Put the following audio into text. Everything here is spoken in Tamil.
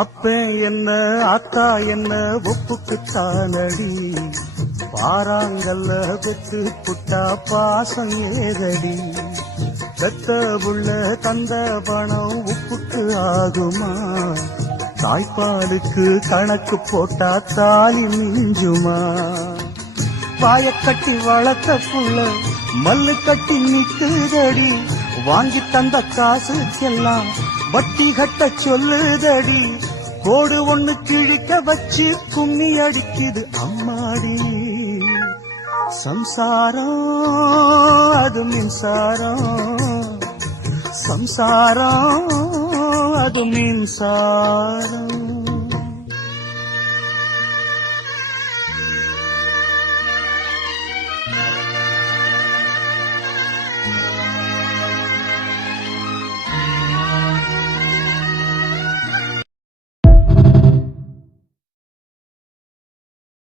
அப்பே என்ன அக்கா என்ன ஒப்புக்கு தானடி, பாறாங்கல்ல பெத்து புட்டா பாசம் ஏதடி, பெத்த புள்ள தந்த பணம் உப்புக்கு ஆகுமா, தாய்ப்பாலுக்கு கணக்கு போட்டா தாலி மிஞ்சுமா, வாயக்கட்டி வளர்த்த புள்ள மல்லு கட்டி நிக்குதடி, வாங்கி தந்த காசுக்கெல்லாம் வட்டி கட்ட சொல்லுதடி, கோடு ஒண்ணு கிழிக்க வச்சு கும்மி அடிக்குது அம்மாடி, சம்சாரம் அது மின்சாரம், சம்சாரம் அது மின்சாரம்.